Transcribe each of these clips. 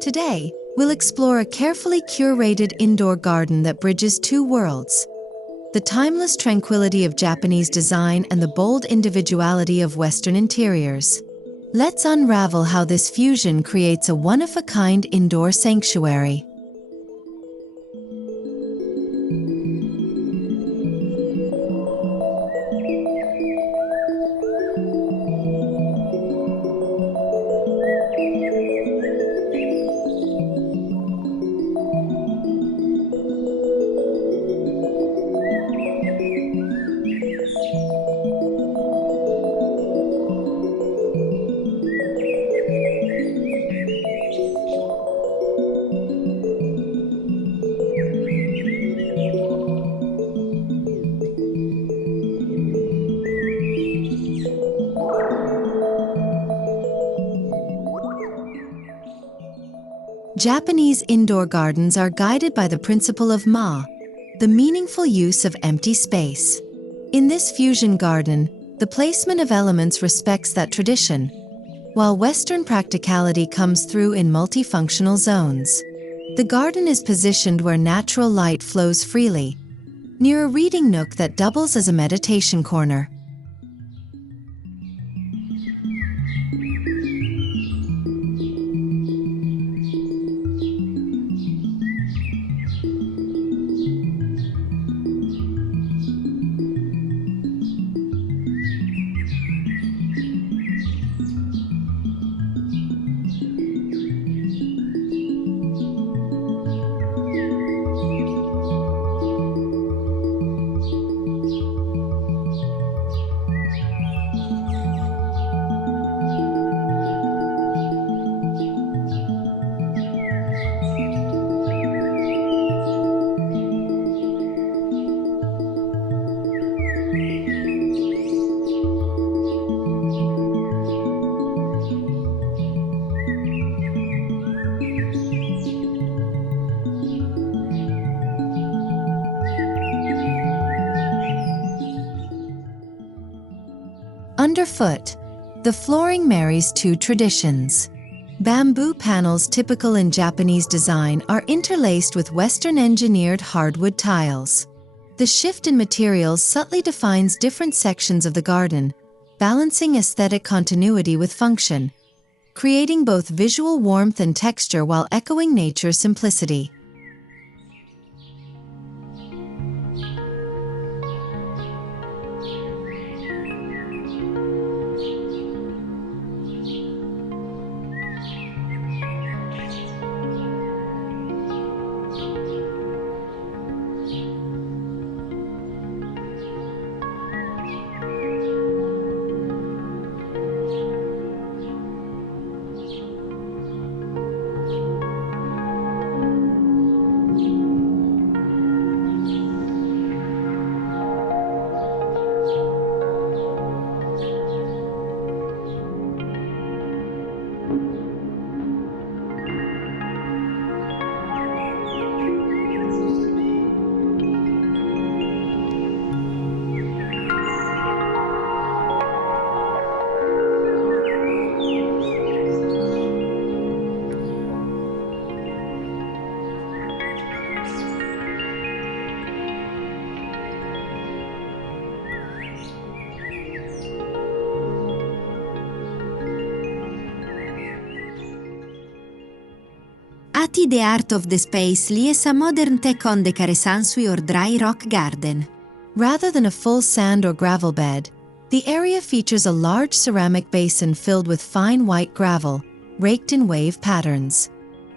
Today, we'll explore a carefully curated indoor garden that bridges two worlds: the timeless tranquility of Japanese design and the bold individuality of Western interiors. Let's unravel how this fusion creates a one-of-a-kind indoor sanctuary. Japanese indoor gardens are guided by the principle of the meaningful use of empty space. In this fusion garden, the placement of elements respects that tradition, while Western practicality comes through in multifunctional zones. The garden is positioned where natural light flows freely, near a reading nook that doubles as a meditation corner. Underfoot, the flooring marries two traditions. Bamboo panels typical in Japanese design are interlaced with Western-engineered hardwood tiles. The shift in materials subtly defines different sections of the garden, balancing aesthetic continuity with function, creating both visual warmth and texture while echoing nature's simplicity. The art of the space lies a modern tech on the Karesansui or dry rock garden. Rather than a full sand or gravel bed, the area features a large ceramic basin filled with fine white gravel, raked in wave patterns.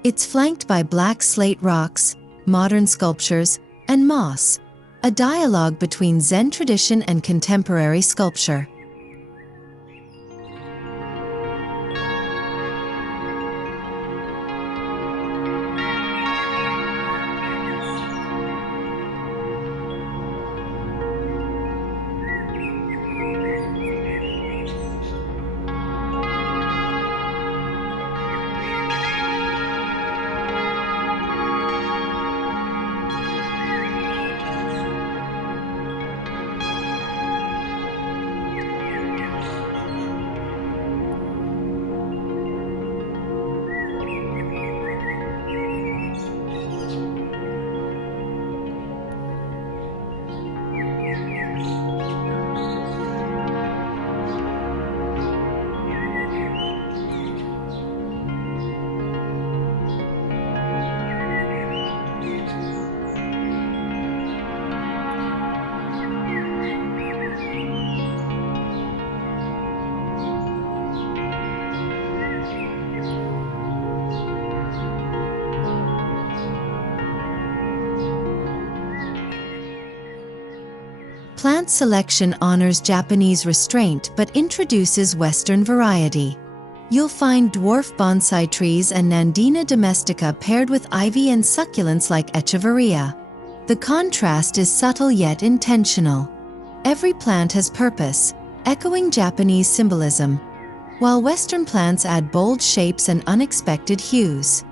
It's flanked by black slate rocks, modern sculptures, and moss, a dialogue between Zen tradition and contemporary sculpture. Plant selection honors Japanese restraint but introduces Western variety. You'll find dwarf bonsai trees and Nandina domestica paired with ivy and succulents like echeveria. The contrast is subtle yet intentional. Every plant has purpose, echoing Japanese symbolism, while Western plants add bold shapes and unexpected hues.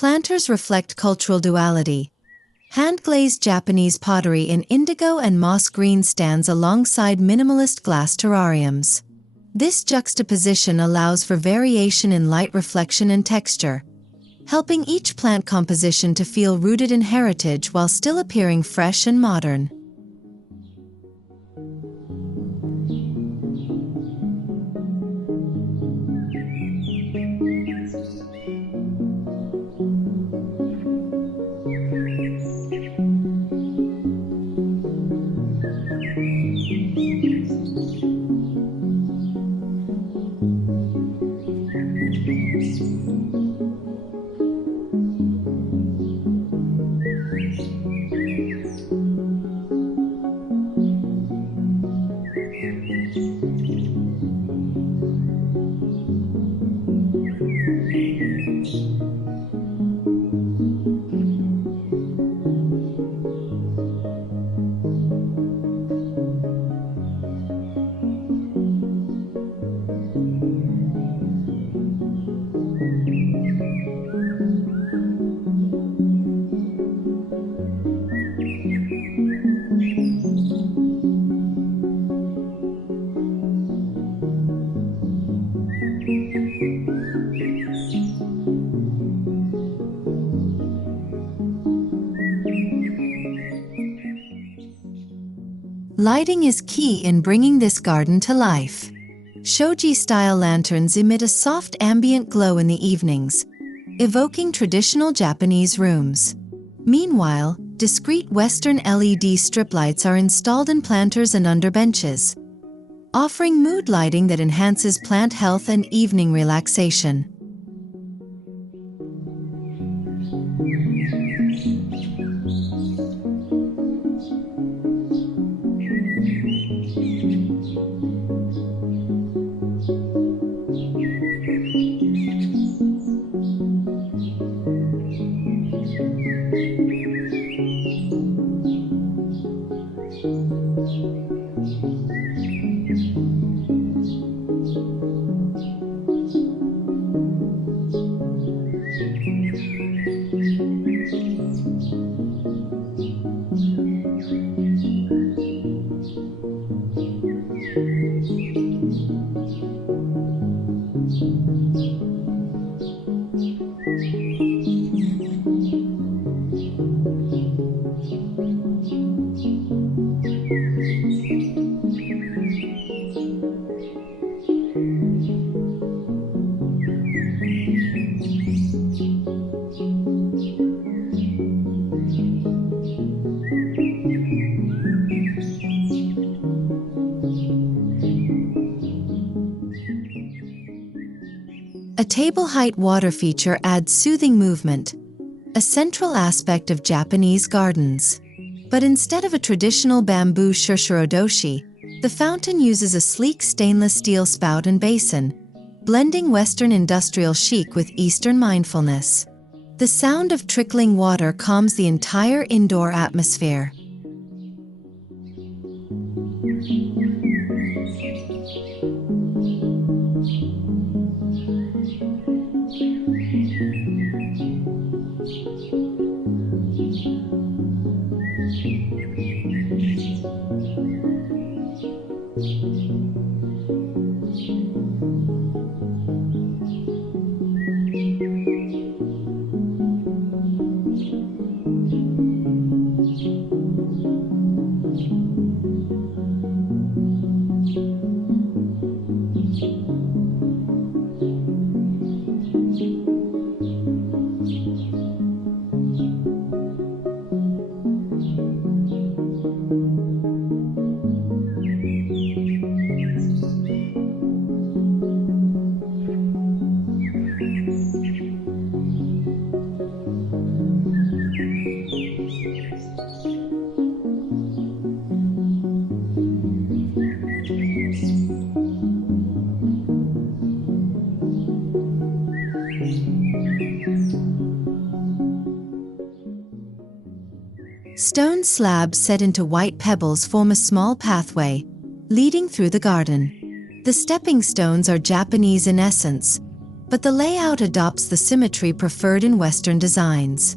Planters reflect cultural duality. Hand-glazed Japanese pottery in indigo and moss green stands alongside minimalist glass terrariums. This juxtaposition allows for variation in light reflection and texture, helping each plant composition to feel rooted in heritage while still appearing fresh and modern. Lighting is key in bringing this garden to life. Shoji-style lanterns emit a soft ambient glow in the evenings, evoking traditional Japanese rooms. Meanwhile, discreet Western LED strip lights are installed in planters and under benches, offering mood lighting that enhances plant health and evening relaxation. A table-height water feature adds soothing movement, a central aspect of Japanese gardens. But instead of a traditional bamboo shushurodoshi, the fountain uses a sleek stainless steel spout and basin, blending Western industrial chic with Eastern mindfulness. The sound of trickling water calms the entire indoor atmosphere. Stone slabs set into white pebbles form a small pathway, leading through the garden. The stepping stones are Japanese in essence, but the layout adopts the symmetry preferred in Western designs.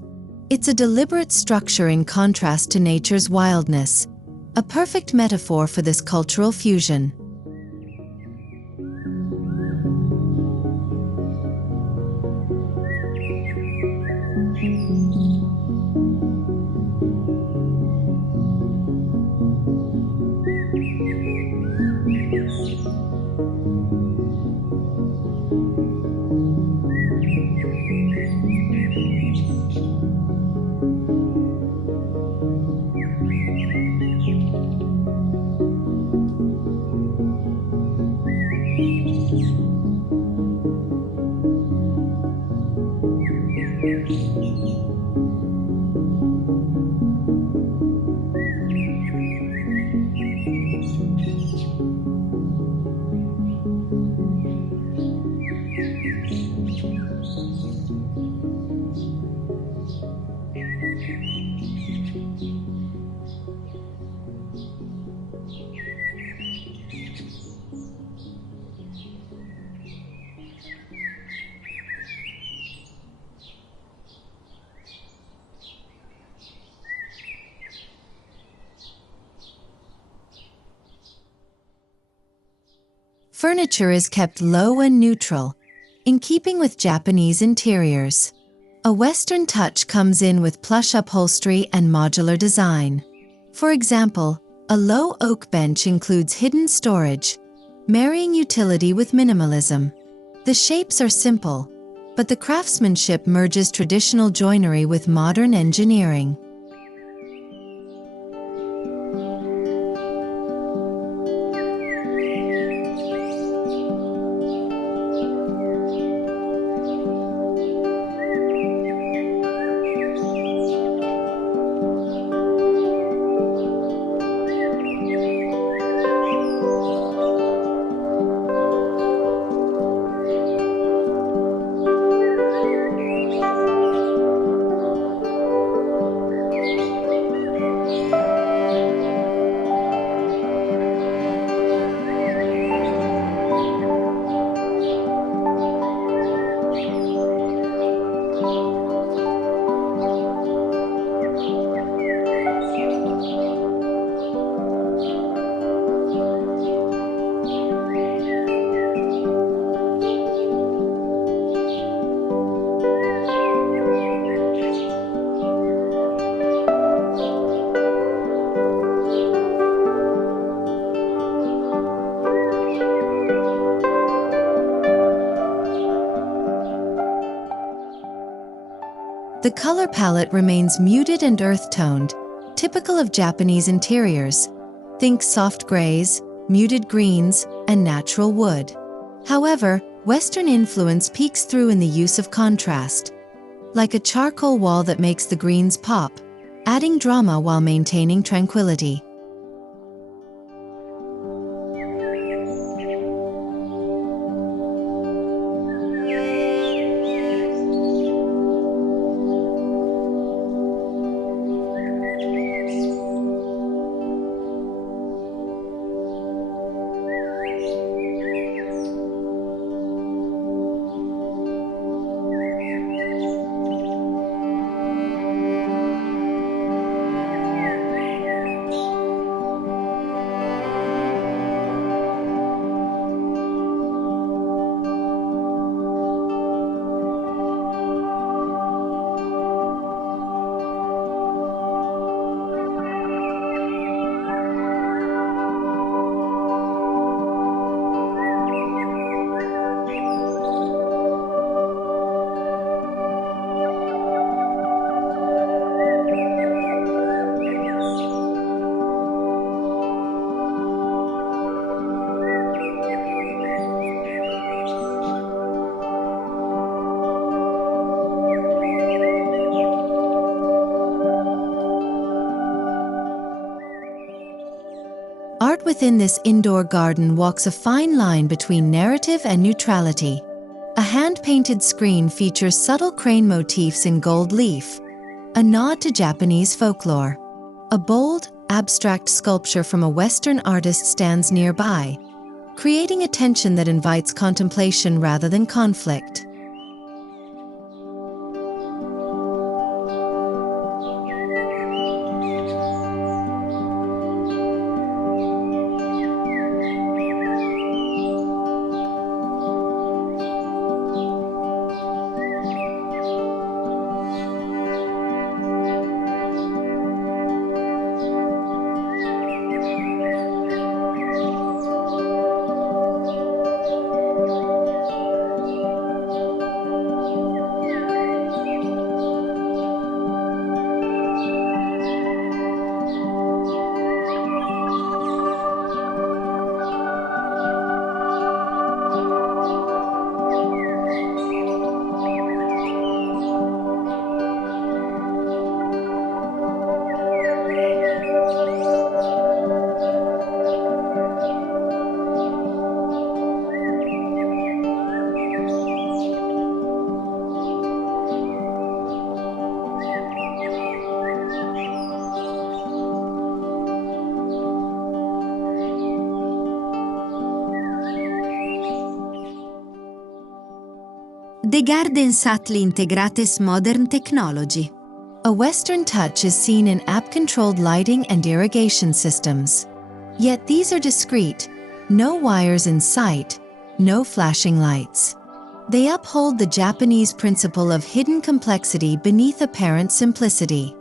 It's a deliberate structure in contrast to nature's wildness, a perfect metaphor for this cultural fusion. Furniture is kept low and neutral, in keeping with Japanese interiors. A Western touch comes in with plush upholstery and modular design. For example, a low oak bench includes hidden storage, marrying utility with minimalism. The shapes are simple, but the craftsmanship merges traditional joinery with modern engineering. The color palette remains muted and earth-toned, typical of Japanese interiors. Think soft grays, muted greens, and natural wood. However, Western influence peeks through in the use of contrast, like a charcoal wall that makes the greens pop, adding drama while maintaining tranquility. art within this indoor garden walks a fine line between narrative and neutrality. A hand-painted screen features subtle crane motifs in gold leaf, a nod to Japanese folklore. A bold, abstract sculpture from a Western artist stands nearby, creating a tension that invites contemplation rather than conflict. The garden subtly integrates modern technology. A Western touch is seen in app-controlled lighting and irrigation systems. Yet these are discreet, no wires in sight, no flashing lights. They uphold the Japanese principle of hidden complexity beneath apparent simplicity.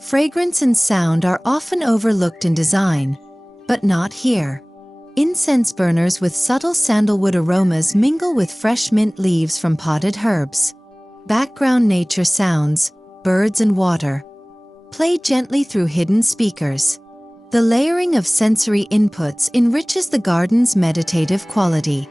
Fragrance and sound are often overlooked in design, but not here. Incense burners with subtle sandalwood aromas mingle with fresh mint leaves from potted herbs. Background nature sounds, birds and water, play gently through hidden speakers. The layering of sensory inputs enriches the garden's meditative quality.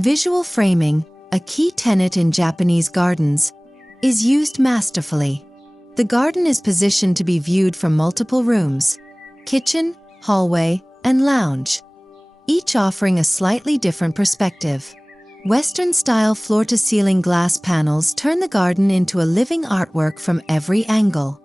Visual framing, a key tenet in Japanese gardens, is used masterfully. The garden is positioned to be viewed from multiple rooms: kitchen, hallway, and lounge, each offering a slightly different perspective. Western-style floor-to-ceiling glass panels turn the garden into a living artwork from every angle.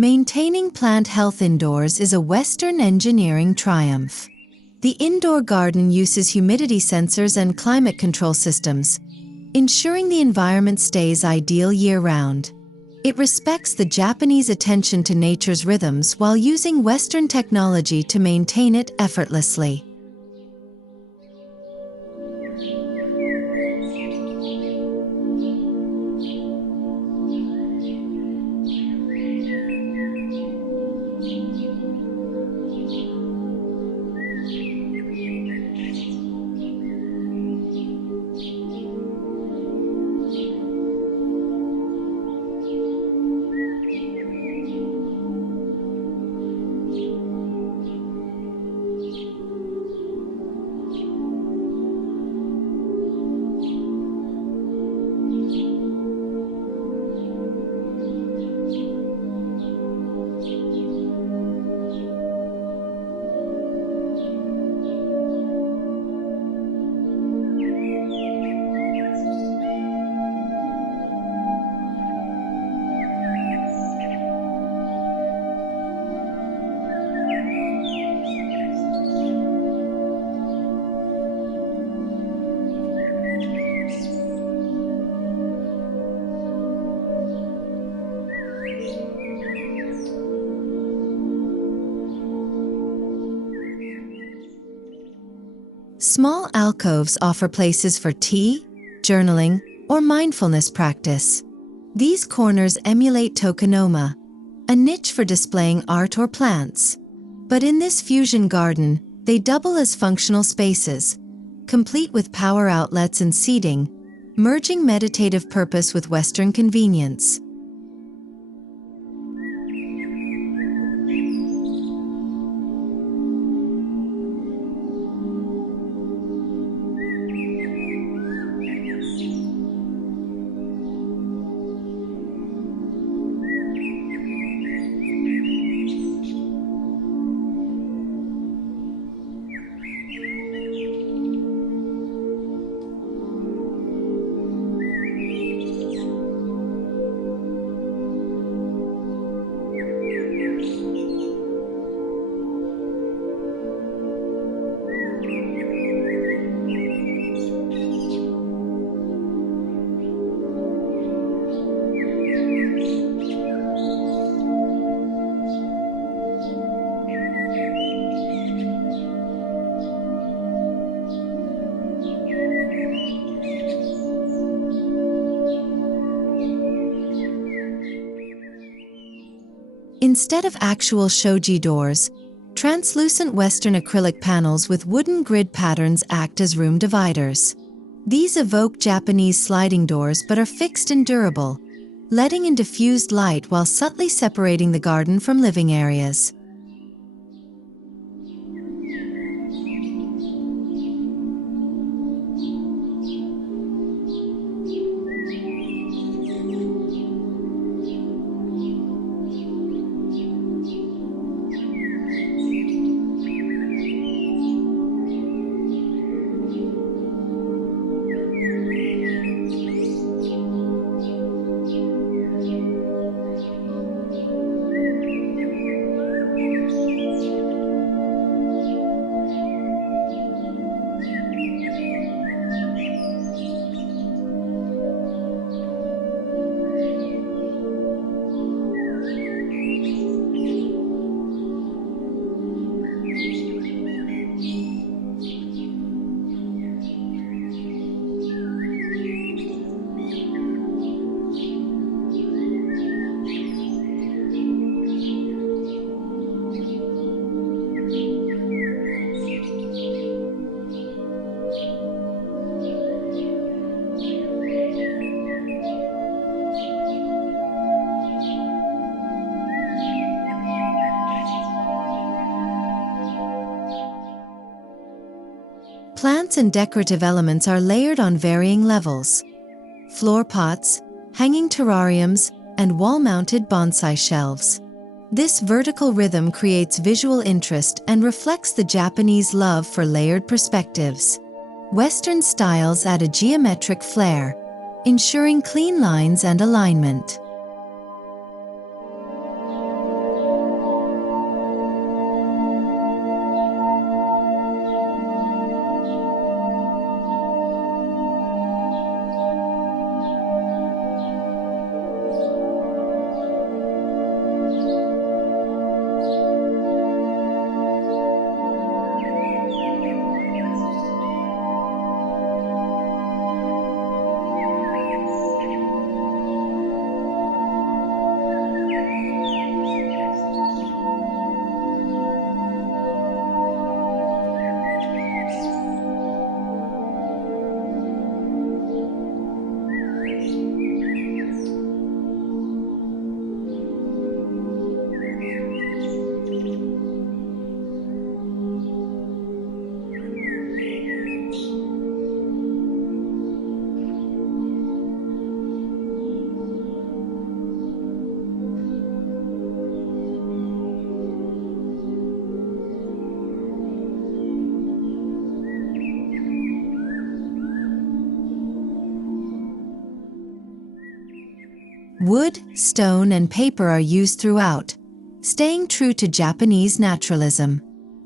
Maintaining plant health indoors is a Western engineering triumph. The indoor garden uses humidity sensors and climate control systems, ensuring the environment stays ideal year-round. It respects the Japanese attention to nature's rhythms while using Western technology to maintain it effortlessly. Small alcoves offer places for tea, journaling, or mindfulness practice. These corners emulate tokonoma, a niche for displaying art or plants. But in this fusion garden, they double as functional spaces, complete with power outlets and seating, merging meditative purpose with Western convenience. Instead of actual shoji doors, translucent Western acrylic panels with wooden grid patterns act as room dividers. These evoke Japanese sliding doors but are fixed and durable, letting in diffused light while subtly separating the garden from living areas. Plants and decorative elements are layered on varying levels. Floor pots, hanging terrariums, and wall-mounted bonsai shelves. This vertical rhythm creates visual interest and reflects the Japanese love for layered perspectives. Western styles add a geometric flair, ensuring clean lines and alignment. Wood, stone, and paper are used throughout, staying true to Japanese naturalism.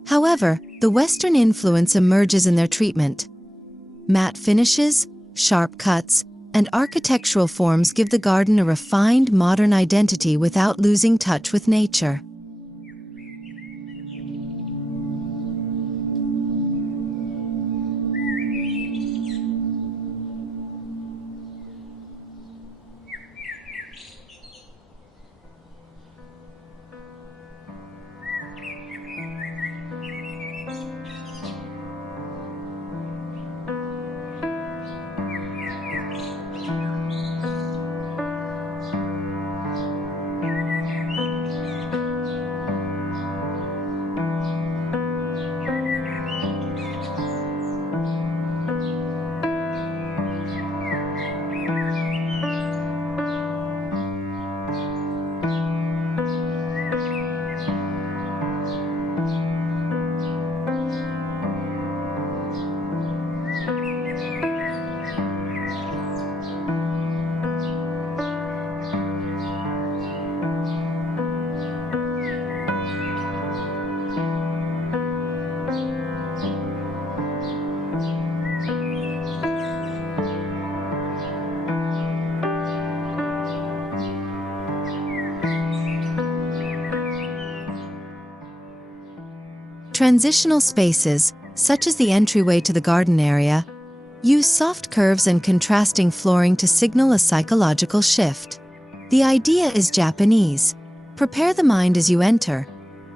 However, the Western influence emerges in their treatment. Matte finishes, sharp cuts, and architectural forms give the garden a refined modern identity without losing touch with nature. Transitional spaces, such as the entryway to the garden area, use soft curves and contrasting flooring to signal a psychological shift. The idea is Japanese: prepare the mind as you enter,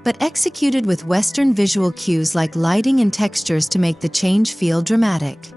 but executed with Western visual cues like lighting and textures to make the change feel dramatic.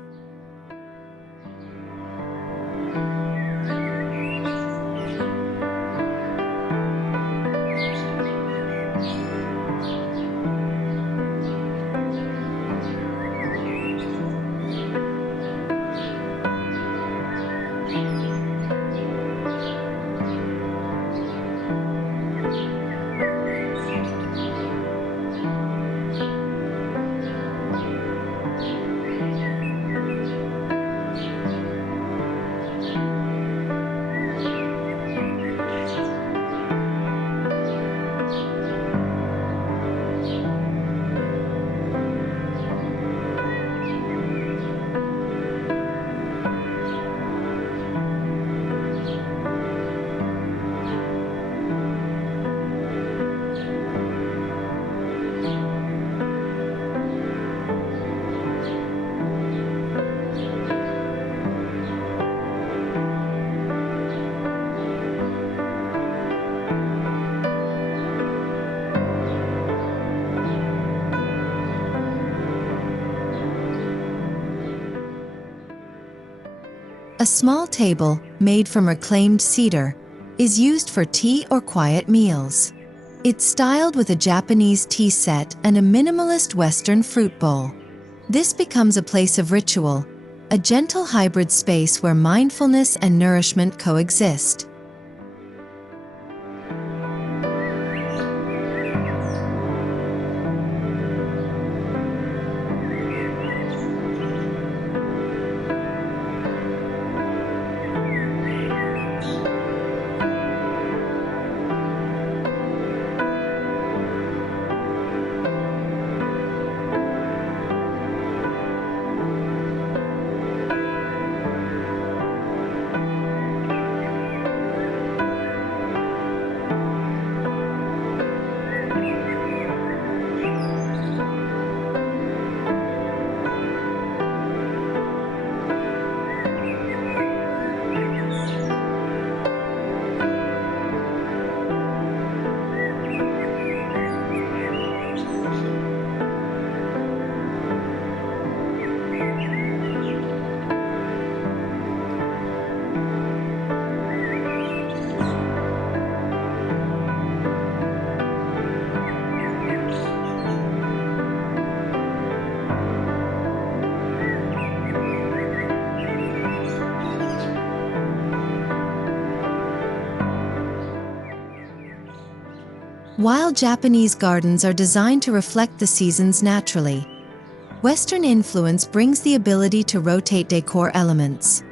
A small table, made from reclaimed cedar, is used for tea or quiet meals. It's styled with a Japanese tea set and a minimalist Western fruit bowl. This becomes a place of ritual, a gentle hybrid space where mindfulness and nourishment coexist. While Japanese gardens are designed to reflect the seasons naturally, Western influence brings the ability to rotate decor elements.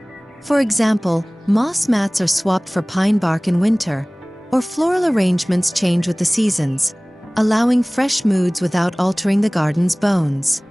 For example, moss mats are swapped for pine bark in winter, or floral arrangements change with the seasons, allowing fresh moods without altering the garden's bones.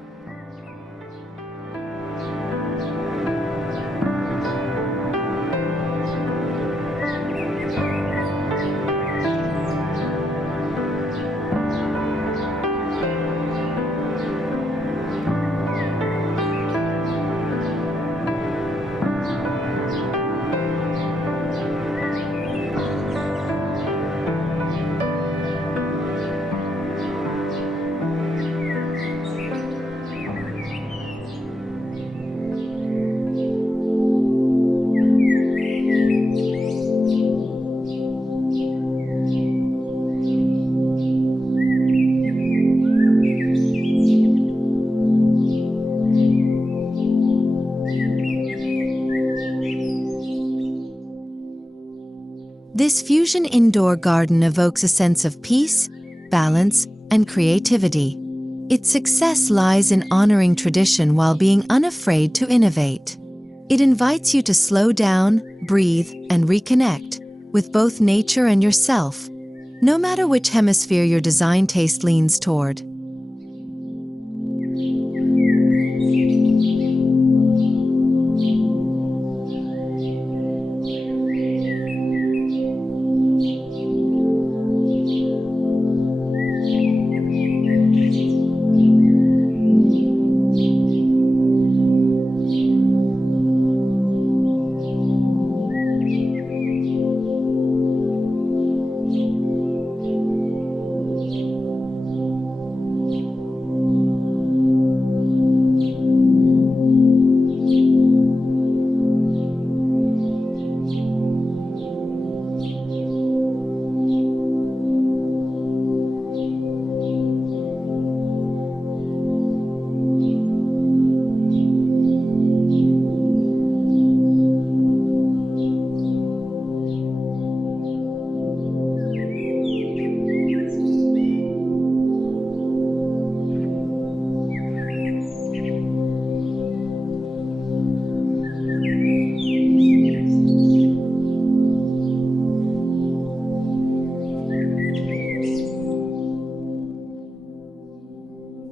This fusion indoor garden evokes a sense of peace, balance, and creativity. Its success lies in honoring tradition while being unafraid to innovate. It invites you to slow down, breathe, and reconnect with both nature and yourself, no matter which hemisphere your design taste leans toward.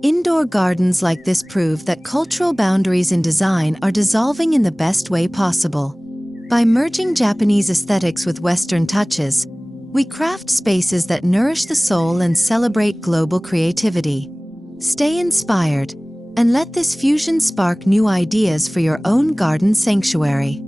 Indoor gardens like this prove that cultural boundaries in design are dissolving in the best way possible. By merging Japanese aesthetics with Western touches, we craft spaces that nourish the soul and celebrate global creativity. Stay inspired, and let this fusion spark new ideas for your own garden sanctuary.